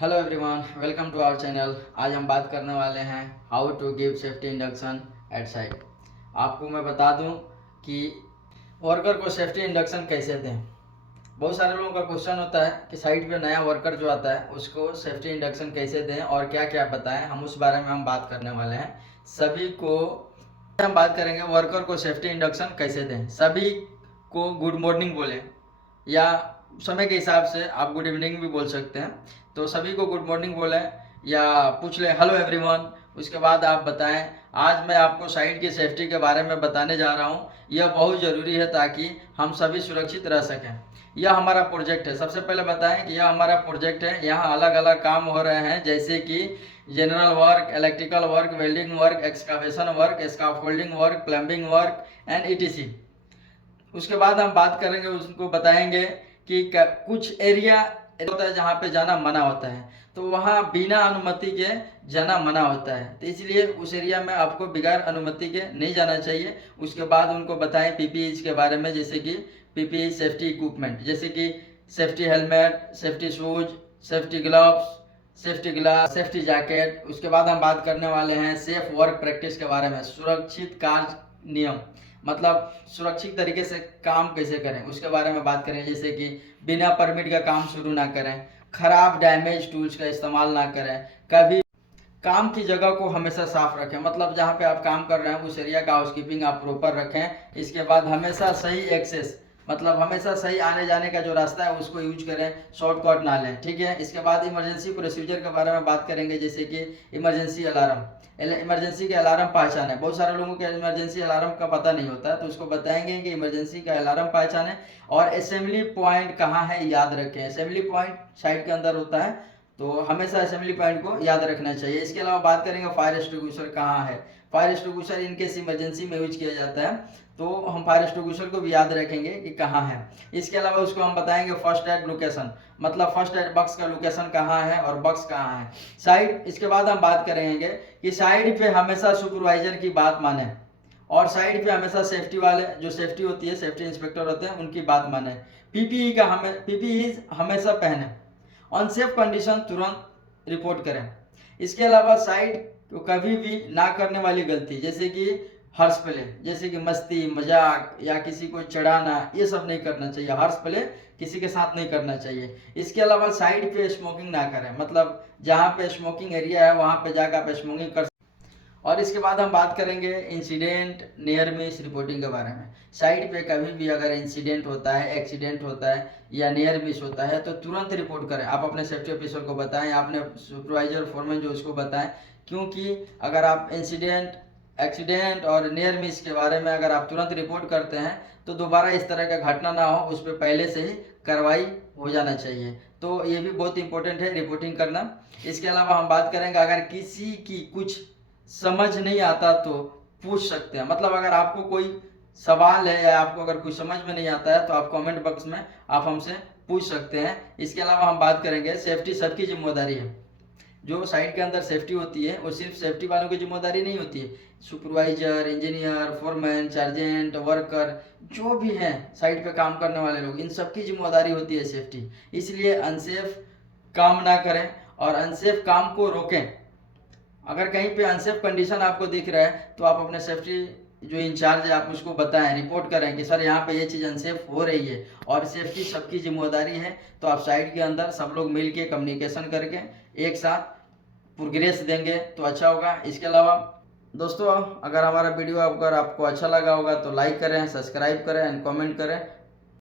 Hello everyone, welcome to our channel. आज हम बात करने वाले हैं how to give safety induction at site. आपको मैं बता दूं कि वर्कर को सेफ्टी इंडक्शन कैसे दें। बहुत सारे लोगों का क्वेश्चन होता है कि साइट पे नया वर्कर जो आता है उसको सेफ्टी इंडक्शन कैसे दें और क्या क्या बताएं। हम उस बारे में हम बात करने वाले हैं। सभी को हम बात करेंगे वर्कर को सेफ्टी इंडक्शन कैसे दें। सभी को गुड मॉर्निंग बोलें या समय के हिसाब से आप गुड इवनिंग भी बोल सकते हैं। तो सभी को गुड मॉर्निंग बोलें या पूछ लें हेलो एवरीवन। उसके बाद आप बताएं आज मैं आपको साइट की सेफ्टी के बारे में बताने जा रहा हूं। यह बहुत ज़रूरी है ताकि हम सभी सुरक्षित रह सकें। यह हमारा प्रोजेक्ट है। सबसे पहले बताएं कि यह हमारा प्रोजेक्ट है। यहाँ अलग अलग काम हो रहे हैं जैसे कि general work, electrical work, welding work, excavation work, scaffolding work, plumbing work and etc. उसके बाद हम बात करेंगे, उसको बताएंगे कि कुछ एरिया होता है जहाँ पे जाना मना होता है, तो वहाँ बिना अनुमति के जाना मना होता है। तो इसलिए उस एरिया में आपको बगैर अनुमति के नहीं जाना चाहिए। उसके बाद उनको बताएं पीपीई के बारे में, जैसे कि पीपीई सेफ्टी इक्विपमेंट, जैसे कि safety helmet, safety shoes, safety gloves, safety glass, safety jacket. उसके बाद हम बात करने वाले हैं सेफ वर्क प्रैक्टिस के बारे में, सुरक्षित कार्य नियम, मतलब सुरक्षित तरीके से काम कैसे करें उसके बारे में बात करें। जैसे कि बिना परमिट का काम शुरू ना करें, खराब डैमेज टूल्स का इस्तेमाल ना करें, कभी काम की जगह को हमेशा साफ रखें, मतलब जहाँ पे आप काम कर रहे हैं उस एरिया का हाउसकीपिंग आप प्रॉपर रखें। इसके बाद हमेशा सही एक्सेस, मतलब हमेशा सही आने जाने का जो रास्ता है उसको यूज करें, शॉर्टकट ना लें, ठीक है। इसके बाद इमरजेंसी प्रोसीजर के बारे में बात करेंगे, जैसे कि इमरजेंसी अलार्म, इमरजेंसी के अलार्म पहचाने। बहुत सारे लोगों को इमरजेंसी अलार्म का पता नहीं होता है, तो उसको बताएंगे कि इमरजेंसी का अलार्म पहचाने। और असेंबली पॉइंट कहाँ है याद रखें। असेंबली पॉइंट साइट के अंदर होता है, तो हमेशा असेंबली पॉइंट को याद रखना चाहिए। इसके अलावा बात करेंगे फायर एक्सटिंग्विशर कहाँ है। फायर एक्सटिंग्विशर इनकेस इमरजेंसी में यूज किया जाता है, तो हम फायर एक्सटिंग्विशर को भी याद रखेंगे कि कहाँ है। इसके अलावा उसको हम बताएंगे फर्स्ट एड लोकेशन, मतलब फर्स्ट एड बॉक्स का लोकेशन कहाँ है और बॉक्स कहाँ है साइड। इसके बाद हम बात करेंगे कि साइड पे हमेशा सुपरवाइजर की बात माने और साइड पे हमेशा सेफ्टी वाले, जो सेफ्टी होती है, सेफ्टी इंस्पेक्टर होते हैं, उनकी बात माने। पीपीई हमेशा पहने। अनसेफ कंडीशन तुरंत रिपोर्ट करें। इसके अलावा साइट को कभी भी ना करने वाली गलती, जैसे कि हर्ष प्ले, जैसे कि मस्ती मजाक या किसी को चढ़ाना, ये सब नहीं करना चाहिए। हर्ष प्ले किसी के साथ नहीं करना चाहिए। इसके अलावा साइड पे स्मोकिंग ना करें, मतलब जहाँ पे स्मोकिंग एरिया है वहाँ पे जाकर आप स्मोकिंग कर। और इसके बाद हम बात करेंगे इंसिडेंट नियर मिस रिपोर्टिंग के बारे में। साइट पे कभी भी अगर इंसिडेंट होता है, एक्सीडेंट होता है या नियर मिस होता है, तो तुरंत रिपोर्ट करें। आप अपने सेफ्टी ऑफिसर को बताएं, आपने सुपरवाइजर फोरमैन जो उसको बताएं, क्योंकि अगर आप इंसिडेंट, एक्सीडेंट और नियर मिस के बारे में अगर आप तुरंत रिपोर्ट करते हैं तो दोबारा इस तरह का घटना ना हो, उस पर पहले से ही कार्रवाई हो जाना चाहिए। तो ये भी बहुत इंपॉर्टेंट है रिपोर्टिंग करना। इसके अलावा हम बात करेंगे अगर किसी की कुछ समझ नहीं आता तो पूछ सकते हैं, मतलब अगर आपको कोई सवाल है या आपको अगर कुछ समझ में नहीं आता है तो आप कमेंट बॉक्स में आप हमसे पूछ सकते हैं। इसके अलावा हम बात करेंगे सेफ्टी सबकी जिम्मेदारी है। जो साइट के अंदर सेफ्टी होती है वो सिर्फ सेफ्टी वालों की जिम्मेदारी नहीं होती है। Supervisor, engineer, foreman, sergeant, worker, जो भी हैं साइट पे काम करने वाले लोग, इन सबकी जिम्मेदारी होती है सेफ्टी। इसलिए अनसेफ काम ना करें और अनसेफ काम को रोकें। अगर कहीं पे अनसेफ कंडीशन आपको दिख रहा है तो आप अपने सेफ्टी जो इंचार्ज है आप उसको बताएं, रिपोर्ट करें कि सर यहाँ पे ये चीज़ अनसेफ हो रही है और सेफ्टी सबकी जिम्मेदारी है। तो आप साइट के अंदर सब लोग मिल के कम्युनिकेशन करके एक साथ प्रोग्रेस देंगे तो अच्छा होगा। इसके अलावा दोस्तों, अगर हमारा वीडियो अगर आपको अच्छा लगा होगा तो लाइक करें, सब्सक्राइब करें एंड कमेंट करें।